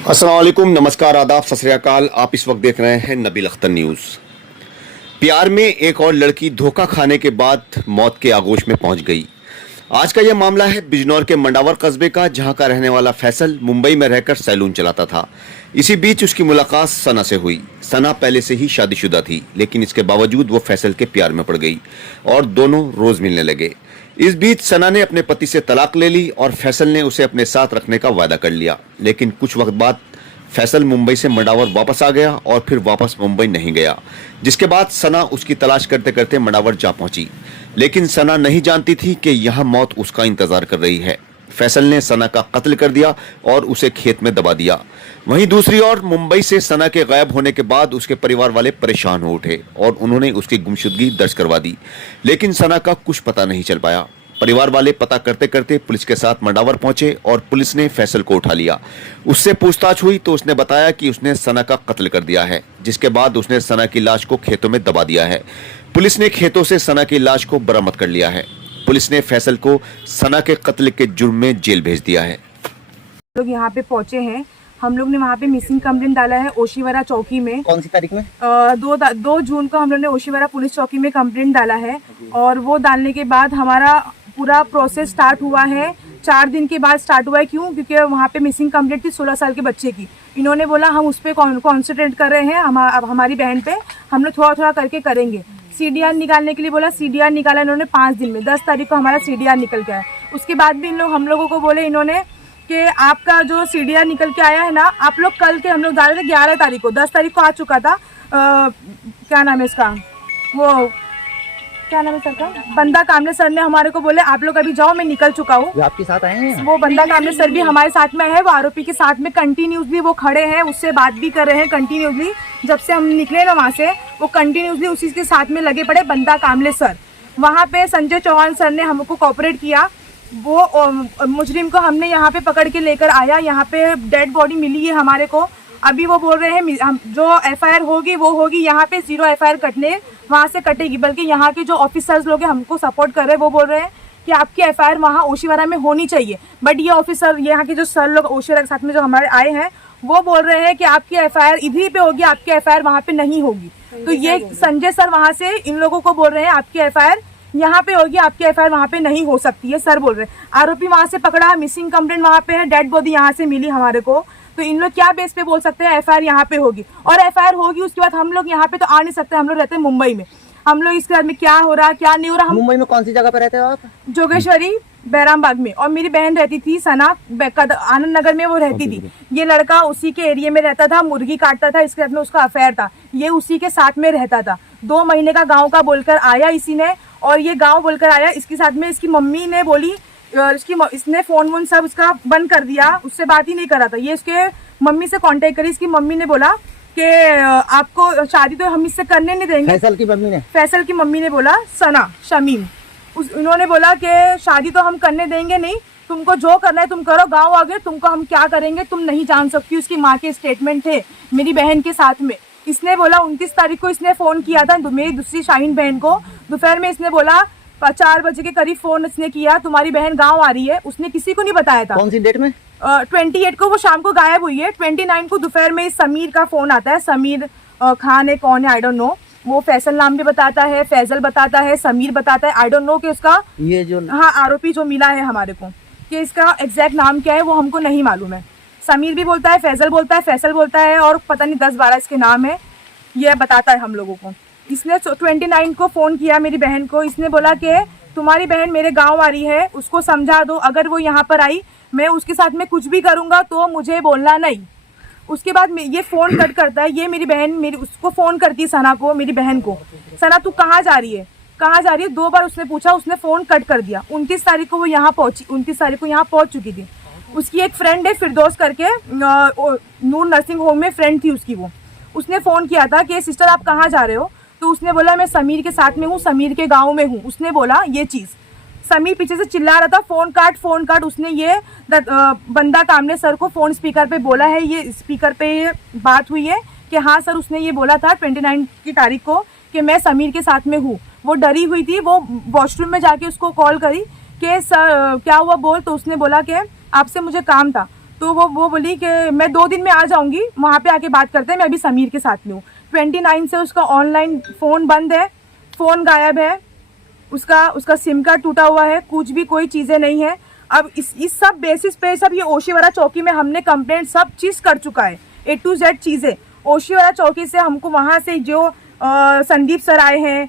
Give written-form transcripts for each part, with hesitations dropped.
अस्सलाम वालेकुम, नमस्कार, आदाब, सत श्री अकाल। आप इस वक्त देख रहे हैं नबील अख्तर न्यूज। प्यार में एक और लड़की धोखा खाने के बाद मौत के आगोश में पहुंच गई। आज का यह मामला है बिजनौर के मंडावर कस्बे का, जहां का रहने वाला फैसल मुंबई में रहकर सैलून चलाता था। इसी बीच उसकी मुलाकात सना से हुई। सना पहले से ही शादीशुदा थी, लेकिन इसके बावजूद वो फैसल के प्यार में पड़ गई और दोनों रोज मिलने लगे। इस बीच सना ने अपने पति से तलाक ले ली और फैसल ने उसे अपने साथ रखने का वादा कर लिया। लेकिन कुछ वक्त बाद फैसल मुंबई से मंडावर वापस आ गया और फिर वापस मुंबई नहीं गया, जिसके बाद सना उसकी तलाश करते करते मंडावर जा पहुंची। लेकिन सना नहीं जानती थी कि यहाँ मौत उसका इंतजार कर रही है। फैसल ने सना का कत्ल कर दिया और उसे खेत में दबा दिया। वहीं दूसरी ओर मुंबई से सना के गायब होने के बाद उसके परिवार वाले परेशान हो उठे और उन्होंने उसकी गुमशुदगी दर्ज करवा दी। लेकिन सना का कुछ पता नहीं चल पाया। परिवार वाले पता करते करते पुलिस के साथ मंडावर पहुंचे और पुलिस ने फैसल को उठा लिया। उससे पूछताछ हुई तो उसने बताया कि उसने सना का कत्ल कर दिया है, जिसके बाद उसने सना की लाश को खेतों में दबा दिया है। पुलिस ने खेतों से सना की लाश को बरामद कर लिया है। पुलिस ने फैसल को सना के कत्ल के जुर्म में जेल भेज दिया है। लोग यहाँ पे पहुंचे हैं। हम लोग ने वहाँ पे मिसिंग कंप्लेंट डाला है ओशीवारा चौकी में। कौन सी तारीख में? 2 जून को हम लोग ने ओशीवारा पुलिस चौकी में कंप्लेंट डाला है और वो डालने के बाद हमारा पूरा प्रोसेस स्टार्ट हुआ है। 4 दिन के बाद स्टार्ट हुआ है। क्यों? क्योंकि वहाँ पे मिसिंग कंप्लेंट थी 16 साल के बच्चे की। इन्होंने बोला हम उस पर कॉन्सेंट्रेट कर रहे हैं, अब हमारी बहन पे हम लोग थोड़ा थोड़ा करके करेंगे। CDR निकालने के लिए बोला, CDR निकाला इन्होंने 5 दिन में। 10 तारीख को हमारा CDR निकल गया है। उसके बाद भी हम लोगों को बोले इन्होंने कि आपका जो CDR निकल के आया है ना, आप लोग कल के हम लोग जा रहे थे 11 तारीख को, 10 तारीख को आ चुका था। क्या नाम है इसका, वो क्या नाम है सर का, बंदा कामले सर ने हमारे को बोले आप लोग अभी जाओ, मैं निकल चुका हूँ। आपके साथ आए हैं? वो बंदा कामले सर भी हमारे साथ में है। वो आरोपी के साथ में कंटिन्यूसली वो खड़े हैं, उससे बात भी कर रहे हैं कंटिन्यूसली। जब से हम निकले ना वहाँ से, वो कंटिन्यूसली उसी के साथ में लगे पड़े बंदा कामले सर। वहाँ पे संजय चौहान सर ने हमको कोऑपरेट किया। वो मुजरिम को हमने यहाँ पे पकड़ के लेकर आया। यहाँ पे डेड बॉडी मिली है हमारे को। अभी वो बोल रहे हैं जो FIR होगी वो होगी, यहाँ पे 0 FIR कटने वहाँ से कटेगी। बल्कि यहाँ के जो ऑफिसर्स लोग हैं हमको सपोर्ट कर रहे हैं, वो बोल रहे हैं कि आपकी FIR वहाँ ओशीवारा में होनी चाहिए। बट ये ऑफिसर, यहाँ के जो सर लोग ओशीवारा के साथ में जो हमारे आए हैं, वो बोल रहे हैं कि आपकी FIR इधर पे होगी, आपकी FIR वहाँ पे नहीं होगी। तो ये संजय सर वहाँ से इन लोगों को बोल रहे हैं आपकी FIR यहाँ पे होगी, आपकी FIR वहाँ पे नहीं हो सकती है। सर बोल रहे हैं आरोपी वहाँ से पकड़ा, मिसिंग कंप्लेंट वहाँ पे है, डेड बॉडी यहाँ से मिली हमारे को। तो इन लोग क्या बेस पे बोल सकते हैं FIR यहाँ पे होगी? और FIR होगी उसके बाद हम लोग यहाँ पे तो आ नहीं सकते। हम लोग रहते हैं मुंबई में। हम लोग इसके बाद में क्या हो रहा क्या नहीं हो रहा। हम मुंबई में कौन सी जगह पे रहते हो आप? जोगेश्वरी बैराम बाग में। और मेरी बहन रहती थी सना आनंद नगर में, वो रहती थी। ये लड़का उसी के एरिया में रहता था, मुर्गी काटता था, इसके साथ में उसका अफेयर था। ये उसी के साथ में रहता था। 2 महीने का गाँव का बोलकर आया इसी ने, और ये गाँव बोलकर आया। इसके साथ में इसकी मम्मी ने बोली, इसने फोन सब उसका बंद कर दिया, उससे बात ही नहीं कर रहा था। ये इसके मम्मी से कांटेक्ट करी। इसकी मम्मी ने बोला कि आपको शादी तो हम इससे करने नहीं देंगे। फैसल की मम्मी ने बोला, सना शमीम, उन्होंने बोला कि शादी तो हम करने देंगे नहीं, तुमको जो करना है तुम करो, गाँव आ गए, तुमको हम क्या करेंगे तुम नहीं जान सकती। उसकी माँ के स्टेटमेंट थे मेरी बहन के साथ में। इसने बोला 29 तारीख को इसने फोन किया था मेरी दूसरी शाहीन बहन को। दोपहर में इसने बोला 4 बजे के करीब फोन इसने किया, तुम्हारी बहन गांव आ रही है। उसने किसी को नहीं बताया था। कौन सी डेट में? 28 को वो शाम को गायब हुई है। 29 को दोपहर में समीर का फोन आता है। समीर खान है, कौन है आई डोंट नो। वो फैसल नाम भी बताता है, फैजल बताता है, समीर बताता है। आई डोंट नो कि उसका ये जो आरोपी जो मिला है हमारे को, कि इसका एग्जैक्ट नाम क्या है वो हमको नहीं मालूम है। समीर भी बोलता है, फैजल बोलता है, फैसल बोलता है, और पता नहीं 10-12 इसके नाम है। ये बताता है हम लोगों को। इसने 29 को फ़ोन किया मेरी बहन को। इसने बोला कि तुम्हारी बहन मेरे गांव आ रही है, उसको समझा दो, अगर वो यहाँ पर आई मैं उसके साथ में कुछ भी करूँगा तो मुझे बोलना नहीं। उसके बाद ये फ़ोन कट करता है। ये मेरी बहन उसको फ़ोन करती है सना को, मेरी बहन को, सना तू कहाँ जा रही है, कहाँ जा रही है? 2 बार उसने पूछा, उसने फ़ोन कट कर दिया। 29 तारीख को वो यहाँ पहुँची, 29 तारीख को यहाँ पहुँच चुकी थी। उसकी एक फ्रेंड है फिरदौस करके, नूर नर्सिंग होम में फ्रेंड थी उसकी। वो उसने फ़ोन किया था कि सिस्टर आप कहाँ जा रहे हो? तो उसने बोला मैं समीर के साथ में हूँ, समीर के गांव में हूँ। उसने बोला ये चीज़। समीर पीछे से चिल्ला रहा था फ़ोन काट। उसने ये बंदा कामले सर को फ़ोन स्पीकर पे बोला है। ये स्पीकर पे ये बात हुई है कि हाँ सर, उसने ये बोला था 29 की तारीख को कि मैं समीर के साथ में हूँ। वो डरी हुई थी। वो वॉशरूम में जाके उसको कॉल करी कि सर क्या हुआ बोल। तो उसने बोला कि आपसे मुझे काम था। तो वो बोली कि मैं 2 दिन में आ जाऊंगी, वहाँ पे आके बात करते हैं, मैं अभी समीर के साथ में हूँ। 29 से उसका ऑनलाइन फ़ोन बंद है, फ़ोन गायब है, उसका सिम कार्ड टूटा हुआ है, कुछ भी कोई चीज़ें नहीं है। अब इस सब बेसिस पे सब ये ओशीवाड़ा चौकी में हमने कंप्लेंट सब चीज़ कर चुका है, A to Z चीज़ें। ओशीवाड़ा चौकी से हमको वहाँ से जो संदीप सर आए हैं,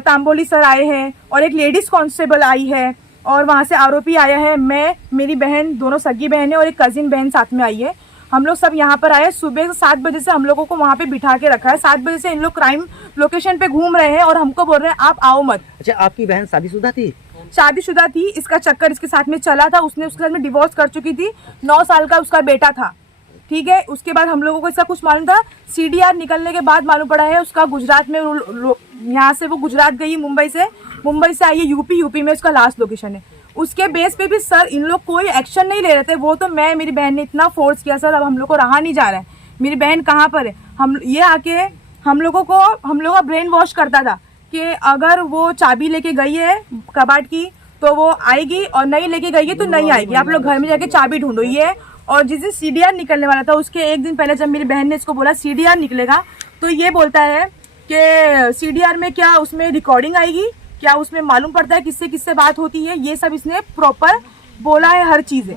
तांबोली सर आए हैं और एक लेडीज़ कांस्टेबल आई है और वहाँ से आरोपी आया है, मैं, मेरी बहन, दोनों सगी बहनें और एक कज़िन बहन साथ में आई है। हम लोग सब यहाँ पर आए। सुबह 7 बजे से हम लोगों को वहाँ पे बिठा के रखा है। 7 बजे से इन लोग क्राइम लोकेशन पे घूम रहे हैं और हमको बोल रहे हैं आप आओ मत। अच्छा, आपकी बहन शादीशुदा थी? शादीशुदा थी, इसका चक्कर इसके साथ में चला था, उसने उसके साथ में डिवोर्स कर चुकी थी, 9 साल का उसका बेटा था, ठीक है। उसके बाद हम लोगों को इसका कुछ मालूम था, CDR निकलने के बाद मालूम पड़ा है उसका गुजरात में, यहाँ से वो गुजरात गई, मुंबई से आई है यूपी में उसका लास्ट लोकेशन है। उसके बेस पे भी सर इन लोग कोई एक्शन नहीं ले रहे थे। वो तो मैं, मेरी बहन ने इतना फोर्स किया सर, अब हम लोग को रहा नहीं जा रहा है, मेरी बहन कहाँ पर है। हम ये आके हम लोगों का ब्रेन वॉश करता था कि अगर वो चाबी लेके गई है कबाड़ की तो वो आएगी और नहीं लेके गई है तो नहीं आएगी, आप लोग घर में जाके चाबी ढूंढो ये। और जिस दिन CDR निकलने वाला था उसके एक दिन पहले जब मेरी बहन ने इसको बोला CDR निकलेगा, तो ये बोलता है कि CDR में क्या उसमें रिकॉर्डिंग आएगी, क्या उसमें मालूम पड़ता है किससे किससे बात होती है, ये सब इसने प्रॉपर बोला है हर चीज़ें।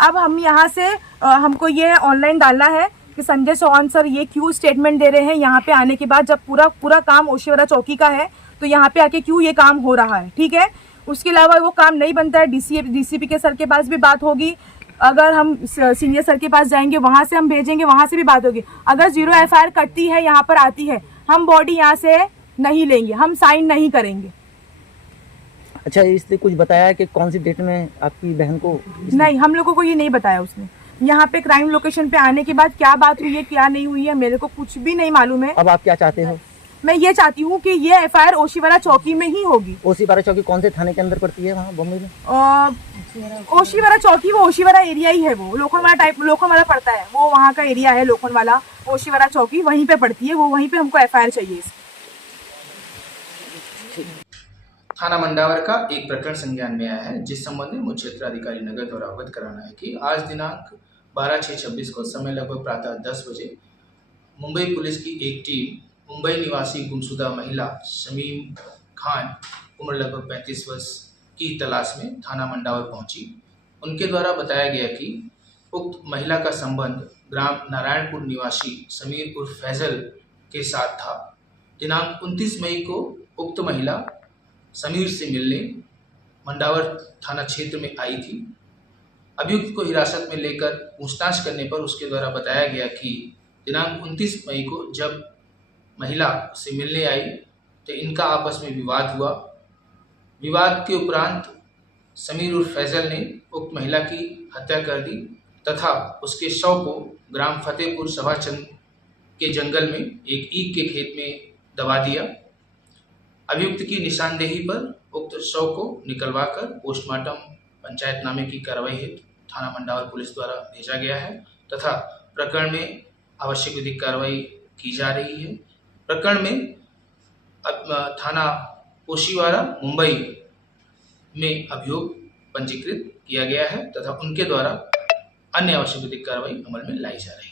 अब हम यहाँ से हमको ये ऑनलाइन डालना है कि संजय चौहान सर ये क्यों स्टेटमेंट दे रहे हैं यहाँ पे आने के बाद, जब पूरा काम ओशीवाड़ा चौकी का है तो यहाँ पे आके क्यों ये काम हो रहा है, ठीक है। उसके अलावा वो काम नहीं बनता है, DCP के सर के पास भी बात होगी, अगर हम सीनियर सर के पास जाएंगे वहाँ से हम भेजेंगे, वहाँ से भी बात होगी। अगर 0 FIR कटती है, यहाँ पर आती है, हम बॉडी यहाँ से नहीं लेंगे, हम साइन नहीं करेंगे। अच्छा, इसने कुछ बताया कि कौन सी डेट में आपकी बहन को? नहीं, हम लोगों को ये नहीं बताया उसने। यहाँ पे क्राइम लोकेशन पे आने के बाद क्या बात हुई है क्या नहीं हुई है मेरे को कुछ भी नहीं मालूम है। अब आप क्या चाहते हो? मैं ये चाहती हूँ कि ये FIR ओशीवाड़ा चौकी में ही होगी। ओशीवाड़ा चौकी कौन से थाने के अंदर पड़ती है वहाँ बम्बई में? ओशीवाड़ा चौकी वो ओशीवाड़ा एरिया ही है, वो लोखंडवाला पड़ता है, वो वहाँ का एरिया है लोखंडवाला। ओशीवाड़ा चौकी वहीं पे पड़ती है, वो वहीं पे हमको FIR चाहिए। थाना मंडावर का एक प्रकरण संज्ञान में आया है, जिस संबंध में मुख्य क्षेत्राधिकारी नगर द्वारा अवगत कराना है कि आज दिनांक 12/6/26 को समय लगभग प्रातः 10 बजे मुंबई पुलिस की एक टीम मुंबई निवासी गुमशुदा महिला शमीम खान उम्र लगभग 35 वर्ष की तलाश में थाना मंडावर पहुंची। उनके द्वारा बताया गया कि उक्त महिला का संबंध ग्राम नारायणपुर निवासी समीर उर्फ फैजल के साथ था। दिनांक 29 मई को उक्त महिला समीर से मिलने मंडावर थाना क्षेत्र में आई थी। अभियुक्त को हिरासत में लेकर पूछताछ करने पर उसके द्वारा बताया गया कि दिनांक 29 मई को जब महिला से मिलने आई तो इनका आपस में विवाद हुआ। विवाद के उपरांत समीर उर्फ फैजल ने उक्त महिला की हत्या कर दी तथा उसके शव को ग्राम फतेहपुर सभाचंद के जंगल में एक ईख के खेत में दबा दिया। अभियुक्त की निशानदेही पर उक्त शव को निकलवाकर पोस्टमार्टम पंचायतनामे की कार्रवाई हेतु थाना मंडावर पुलिस द्वारा भेजा गया है तथा प्रकरण में आवश्यक विधिक कार्रवाई की जा रही है। प्रकरण में थाना ओशीवाड़ा मुंबई में अभियोग पंजीकृत किया गया है तथा उनके द्वारा अन्य आवश्यक विधिक कार्रवाई अमल में लाई जा रही है।